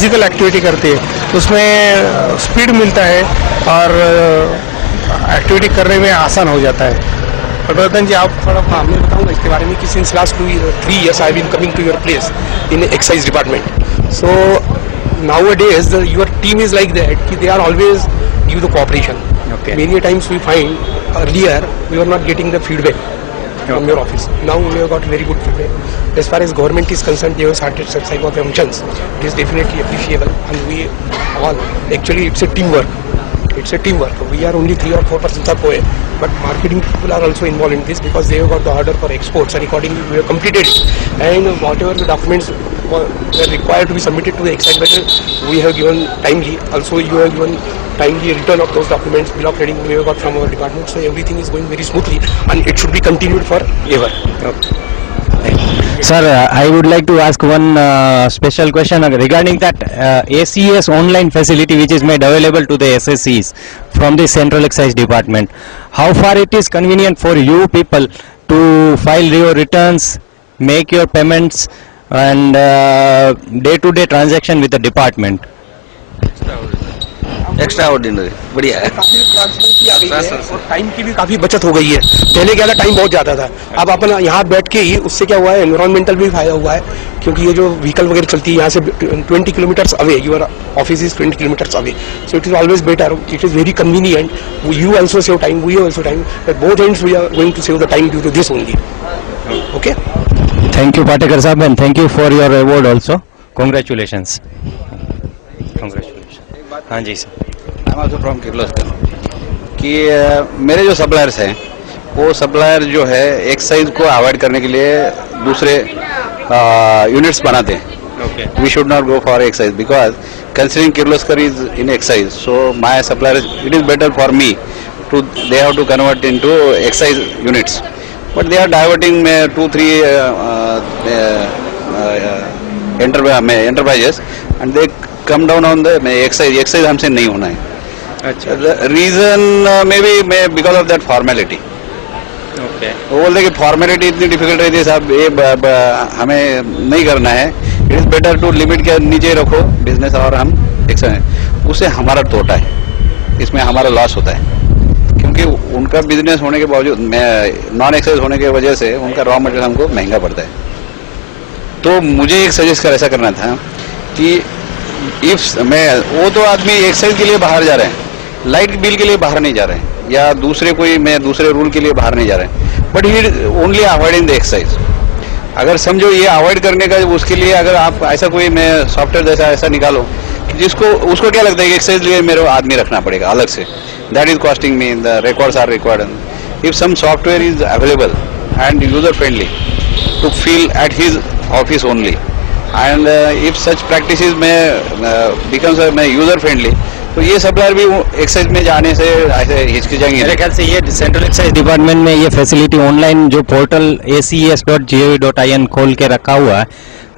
Physical activity करते हैं तो उसमें स्पीड मिलता है और एक्टिविटी करने में आसान हो जाता है। पटवर्धन जी आप थोड़ा। हाँ, मैं बताऊंगा इसके बारे में कि since last 3 years I been coming to your place in excise department. So nowadays your team is like that कि they are always give the cooperation. Okay. Many times we find earlier we were not getting the feedback from your office. Now we have got very good feedback. As far as government is concerned, they have started such type of functions. It is definitely appreciable, and we all actually it's a teamwork. It's a teamwork. We are only 3 or 4 persons are poet, but marketing people are also involved in this because they have got the order for exports, and accordingly we have completed it. And whatever the documents were required to be submitted to the excise matter, we have given timely. Also, you have given timely return of those documents, bill of lading we have got from our department. So everything is going very smoothly, and it should be continued forever. Sir, I would like to ask one special question regarding that ACS online facility which is made available to the SSCs from the Central Excise Department. How far it is convenient for you people to file your returns, make your payments and day-to-day transaction with the department? Extra ordinary बढ़िया है। काफी transparency आ गई है और time की भी काफी बचत हो गई है। पहले क्या था, टाइम बहुत ज्यादा था। अब अपन यहाँ बैठ के ही उससे क्या हुआ है, एनवायरमेंटल भी फायदा हुआ है, क्योंकि ये जो व्हीकल वगैरह चलती है यहाँ से 20 kilometres away, your office is 20 kilometres away, so it is always better, it is very convenient, you also save time, we also time, both ends we are going to save the time due to this only. Okay, Thank you Patekar साहब and thank you for your award also. Congratulations. हाँ जी sir. From Kirloskar कि मेरे जो suppliers हैं वो supplier जो है excise को अवॉइड करने के लिए दूसरे यूनिट्स बनाते हैं। We should not go for excise because considering Kirloskar is in excise, so my supplier it is better for me to they have to convert into excise units, but they are diverting 2-3 enterprises and they come down on the excise हमसे नहीं होना है। अच्छा, reason may be because of that formality. वो बोलते कि formality इतनी difficult रहती है साहब, ये हमें नहीं करना है, it is better to limit के नीचे रखो बिजनेस और हम एक्साइज, उससे हमारा तोटा है, इसमें हमारा लॉस होता है, क्योंकि उनका बिजनेस होने के बावजूद नॉन एक्साइज होने की वजह से उनका रॉ मटेरियल हमको महंगा पड़ता है। तो मुझे एक सजेस्ट ऐसा करना था कि इफ वो तो आदमी एक्साइज के लिए बाहर जा रहे हैं, लाइट बिल के लिए बाहर नहीं जा रहे हैं, या दूसरे रूल के लिए बाहर नहीं जा रहे हैं, but he only avoiding the excise. अगर समझो ये अवॉइड करने का, उसके लिए अगर आप ऐसा कोई सॉफ्टवेयर जैसा ऐसा निकालो कि जिसको उसको क्या लगता है कि एक्साइज लिए मेरे आदमी रखना पड़ेगा अलग से, that is costing me, the records are required. If some software is available and user friendly to feel at his office only, and if such practices में बिकम्स यूजर फ्रेंडली, तो ये सप्लायर भी एक्साइज में जाने से ऐसे हिचकिचाएंगे। मेरे ख्याल से ये सेंट्रल एक्साइज डिपार्टमेंट में ये फैसिलिटी ऑनलाइन जो पोर्टल acs.gov.in खोल के रखा हुआ है,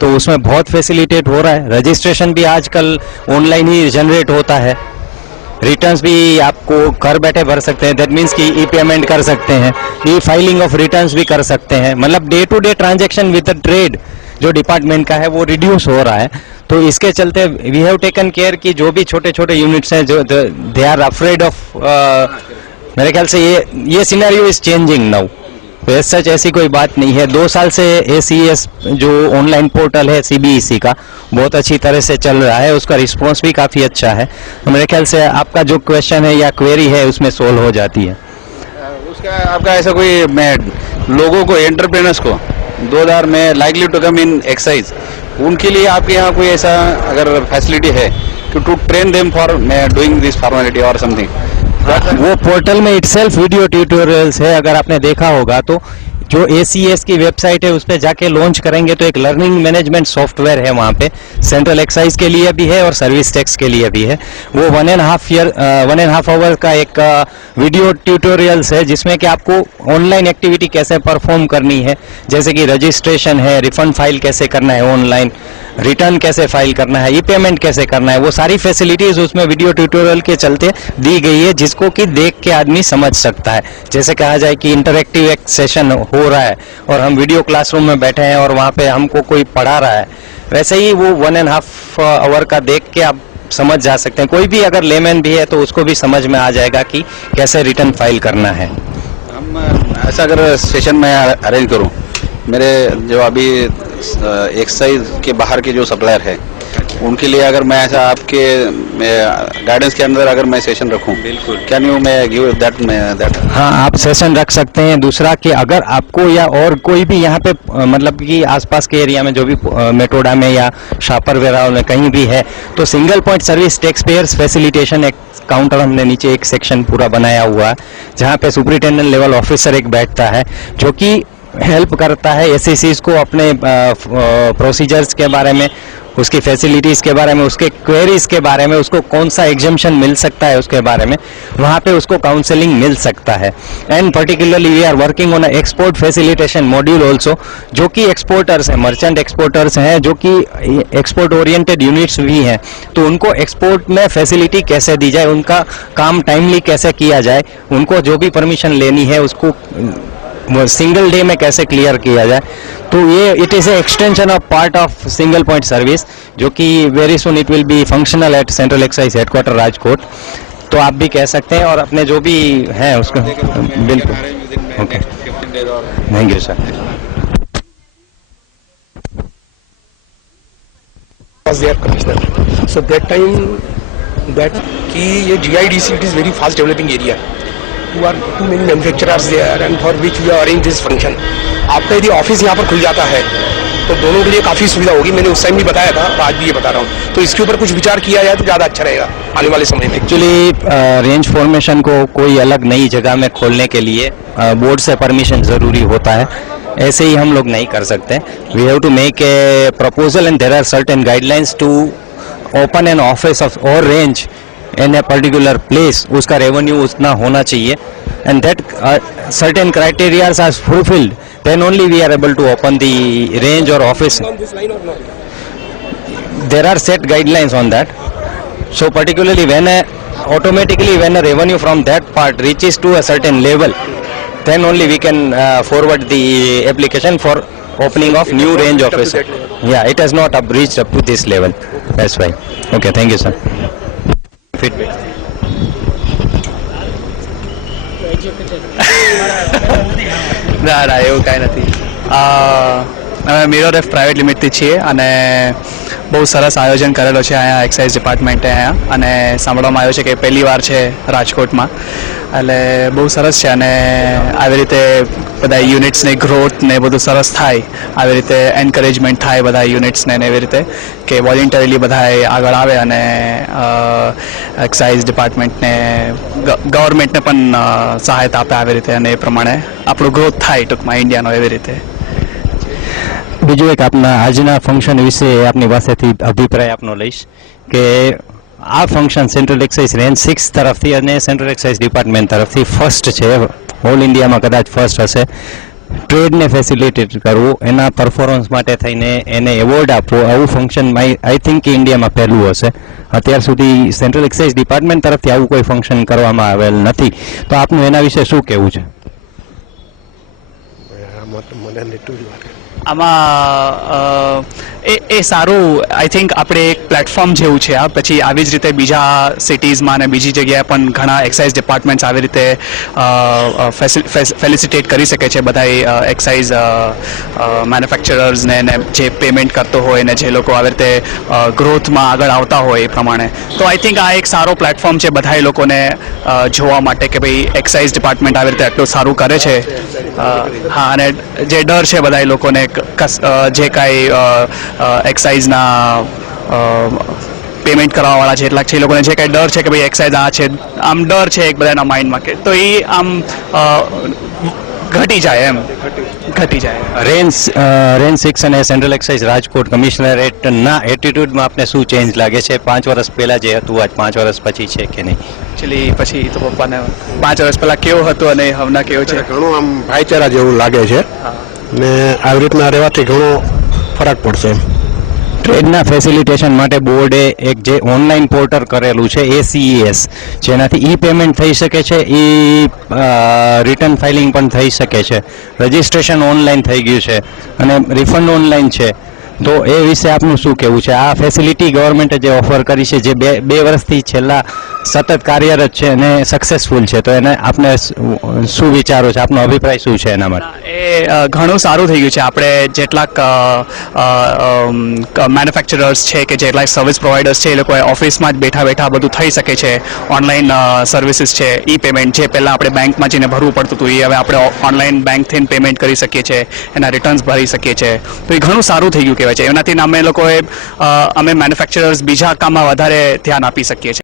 तो उसमें बहुत फैसिलिटेट हो रहा है। रजिस्ट्रेशन भी आजकल ऑनलाइन ही जनरेट होता है, रिटर्न्स भी आपको घर बैठे भर सकते हैं, दैट मीन्स कि ई पेमेंट कर सकते हैं, ई फाइलिंग ऑफ रिटर्न्स भी कर सकते हैं, मतलब day to day transaction with the trade जो डिपार्टमेंट का है वो रिड्यूस हो रहा है। तो इसके चलते वी हैव टेकन केयर कि जो भी छोटे छोटे यूनिट्स हैं जो दे आर अफ्रेड ऑफ, मेरे ख्याल से ये सिनेरियो इज चेंजिंग नाउ। तो सच ऐसी कोई बात नहीं है। 2 साल से ACS जो ऑनलाइन पोर्टल है CBEC का बहुत अच्छी तरह से चल रहा है, उसका रिस्पॉन्स भी काफ़ी अच्छा है। तो मेरे ख्याल से आपका जो क्वेश्चन है या क्वेरी है उसमें सोल्व हो जाती है। उसका आपका ऐसा कोई लोगों को, एंटरप्रेनर्स को 2000 में likely to come in excise, उनके लिए आपके यहाँ कोई ऐसा अगर फैसिलिटी है कि to train them for doing this formality और समथिंग? वो पोर्टल में इटसेल्फ वीडियो ट्यूटोरियल्स है, अगर आपने देखा होगा तो जो ACS की वेबसाइट है उस पर जाके लॉन्च करेंगे तो एक लर्निंग मैनेजमेंट सॉफ्टवेयर है वहाँ पे, सेंट्रल एक्साइज के लिए भी है और सर्विस टैक्स के लिए भी है। वो 1.5 आवर का एक वीडियो ट्यूटोरियल्स है जिसमें कि आपको ऑनलाइन एक्टिविटी कैसे परफॉर्म करनी है, जैसे कि रजिस्ट्रेशन है, रिफंड फाइल कैसे करना है ऑनलाइन, रिटर्न कैसे फाइल करना है, ई पेमेंट कैसे करना है, वो सारी फैसिलिटीज उसमें वीडियो ट्यूटोरियल के चलते दी गई है, जिसको कि देख के आदमी समझ सकता है। जैसे कहा जाए कि इंटरैक्टिव एक सेशन हो रहा है और हम वीडियो क्लासरूम में बैठे हैं और वहाँ पे हमको कोई पढ़ा रहा है वैसे ही वो 1.5 आवर का देख के आप समझ जा सकते हैं। कोई भी अगर लेमैन भी है तो उसको भी समझ में आ जाएगा कि कैसे रिटर्न फाइल करना है। हम ऐसा अगर सेशन में अरेंज करूं, मेरे जो अभी एक्साइज के बाहर के जो सप्लायर है उनके लिए अगर मैं ऐसा आपके गाइडेंस के अंदर अगर मैं सेशन रखूं, बिल्कुल, कैन यू मैं गिव दैट? हाँ, आप सेशन रख सकते हैं। दूसरा कि अगर आपको या और कोई भी यहाँ पे मतलब कि आसपास के एरिया में जो भी मेटोडा में या शापर वेरावल में कहीं भी है तो single point service tax payers facilitation एक काउंटर हमने नीचे एक सेक्शन पूरा बनाया हुआ है जहाँ पे सुपरिटेंडेंट लेवल ऑफिसर एक बैठता है जो कि हेल्प करता है एसएसीज को अपने प्रोसीजर्स के बारे में, उसकी फैसिलिटीज़ के बारे में, उसके क्वेरीज के बारे में, उसको कौन सा एग्जम्पशन मिल सकता है उसके बारे में वहाँ पे उसको काउंसलिंग मिल सकता है। And particularly we are working on export facilitation module also, जो कि एक्सपोर्टर्स हैं, मर्चेंट एक्सपोर्टर्स हैं, जो कि एक्सपोर्ट ओरिएंटेड यूनिट्स भी हैं, तो उनको एक्सपोर्ट में फैसिलिटी कैसे दी जाए, उनका काम टाइमली कैसे किया जाए, उनको जो भी परमिशन लेनी है उसको सिंगल डे में कैसे क्लियर किया जाए। तो ये it is a extension of part of single point service जो कि very soon it will be functional at central excise headquarter Rajkot. तो आप भी कह सकते हैं और अपने जो भी हैं उसको बिल्कुल। Okay, thank you sir. was their commissioner. So that time that कि ये GIDC it is very fast developing area. Who are too many manufacturers there and for which we arrange this function. आपका यदि office यहाँ पर खुल जाता है तो दोनों के लिए काफ़ी सुविधा होगी। मैंने उस टाइम भी बताया था, आज भी ये बता रहा हूँ। तो इसके ऊपर कुछ विचार किया जाए तो ज़्यादा अच्छा रहेगा आने वाले समय में। एक्चुअली रेंज फॉर्मेशन को कोई अलग नई जगह में खोलने के लिए बोर्ड से परमिशन ज़रूरी होता है, ऐसे ही हम लोग नहीं कर सकते। We have to make a proposal and there are certain guidelines to open an office of or range in a particular place. उसका रेवेन्यू उतना होना चाहिए and that certain criterias are fulfilled, then only we are able to open the range or office. On this line or not? There are set guidelines on that. So particularly when automatically when a revenue from that part reaches to a certain level, then only we can forward the application for opening of new range office. Yeah, it has not reached up to this level. That's why. Okay, thank you sir. Feedback. ના ના એવું કાંઈ નથી. અમે mirror F private લિમિટથી છીએ અને બહુ સરસ આયોજન કરેલો છે અહીંયા એક્સાઇઝ ડિપાર્ટમેન્ટે અહીંયા, અને સાંભળવામાં આવ્યું છે કે પહેલી વાર છે રાજકોટમાં, એટલે બહુ સરસ છે. અને આવી રીતે બધા યુનિટ્સની ગ્રોથ ને બધું સરસ થાય, આવી રીતે એન્કરેજમેન્ટ થાય બધા યુનિટ્સને ને એવી રીતે કે વોલેન્ટરીલી બધા આગળ આવે અને એક્સાઇઝ ડિપાર્ટમેન્ટને ગવર્મેન્ટને પણ સહાયતા આપે આવી રીતે, અને એ પ્રમાણે આપણું ગ્રોથ થાય ટૂંકમાં ઇન્ડિયાનો એવી રીતે. બીજું એક આપના આજના ફંક્શન વિશે આપની પાસેથી અભિપ્રાય આપનો લઈશ કે આ ફંક્શન સેન્ટ્રલ એક્સાઇઝ રેન્જ 6 તરફથી અને સેન્ટ્રલ એક્સાઇઝ ડિપાર્ટમેન્ટ તરફથી ફર્સ્ટ છે, હોલ ઇન્ડિયામાં કદાચ ફર્સ્ટ હશે. ટ્રેડને ફેસિલિટેટ કરવું, એના પરફોર્મન્સ માટે થઈને એને એવોર્ડ આપવો, આવું ફંક્શન આઈ થિંક કે ઇન્ડિયામાં પહેલું હશે. અત્યાર સુધી સેન્ટ્રલ એક્સાઇઝ ડિપાર્ટમેન્ટ તરફથી આવું કોઈ ફંક્શન કરવામાં આવેલ નથી. તો આપનું એના વિશે શું કહેવું છે? આમાં એ સારું, આઈ થિંક આપણે એક પ્લેટફોર્મ જેવું છે આ. પછી આવી જ રીતે બીજા સિટીઝમાં અને બીજી જગ્યાએ પણ ઘણા એક્સાઇઝ ડિપાર્ટમેન્ટ્સ આવી રીતે ફેલિસિટેટ કરી શકે છે બધા એક્સાઇઝ મેન્યુફેક્ચરર્સને જે પેમેન્ટ કરતો હોય ને જે લોકો આવી રીતે ગ્રોથમાં આગળ આવતા હોય એ પ્રમાણે. તો આઈ થિંક આ એક સારો પ્લેટફોર્મ છે બધા લોકોને જોવા માટે કે ભાઈ એક્સાઇઝ ડિપાર્ટમેન્ટ આવી રીતે આટલું સારું કરે છે. હા, અને જે ડર છે બધા લોકોને જે કાંઈ એક્સાઇઝના પેમેન્ટ કરવાવાળા છે એટલાક છે એ લોકોને જે કાંઈ ડર છે કે ભાઈ એક્સાઇઝ આ છે, આમ ડર છે એક બધાના માઇન્ડમાં કે, તો એ આમ ઘટી જાય એમ ઘટી જાય. રેન્જ 6 અને સેન્ટ્રલ એક્સાઇઝ રાજકોટ કમિશનરેટના એટીટ્યુડમાં આપને શું ચેન્જ લાગે છે? 5 વર્ષ પહેલાં જે હતું આજ 5 વર્ષ પછી છે કે નહીં? એકચ્યુઅલી પછી તો પપ્પાને 5 વર્ષ પહેલાં કેવું હતું અને હમણાં કેવું છે, ઘણું આમ ભાઈચારા જેવું લાગે છે ને આવી રીતના રહેવાથી ઘણો ફરક પડશે. ટ્રેડના ફેસિલિટેશન માટે બોર્ડે એક જે ઓનલાઈન પોર્ટલ કરેલું છે ACES, જેનાથી ઈ પેમેન્ટ થઈ શકે છે, ઈ રિટર્ન ફાઇલિંગ પણ થઈ શકે છે, રજિસ્ટ્રેશન ઓનલાઈન થઈ ગયું છે અને રિફંડ ઓનલાઈન છે. તો એ વિશે આપનું શું કહેવું છે? આ ફેસિલિટી ગવર્મેન્ટે જે ઓફર કરી છે, જે બે વર્ષથી છેલ્લા સતત કાર્યરત છે અને સક્સેસફુલ છે, તો એને આપને શું વિચારો છે? આપનો અભિપ્રાય શું છે એના માટે? એ ઘણું સારું થઈ ગયું છે. આપણે જેટલાક મેન્યુફેક્ચરર્સ છે કે જેટલાક સર્વિસ પ્રોવાઈડર્સ છે, એ લોકોએ ઓફિસમાં જ બેઠા બેઠા બધું થઈ શકે છે. ઓનલાઈન સર્વિસીસ છે, ઈ પેમેન્ટ જે પહેલાં આપણે બેંકમાં જઈને ભરવું પડતું હતું, એ હવે આપણે ઓનલાઈન બેંકથી પેમેન્ટ કરી શકીએ છીએ, એના રિટર્ન્સ ભરી શકીએ છીએ. તો એ ઘણું સારું થઈ ગયું કહેવાય છે. એનાથી અમે લોકોએ અમે મેન્યુફેક્ચરર્સ બીજા કામમાં વધારે ધ્યાન આપી શકીએ છીએ.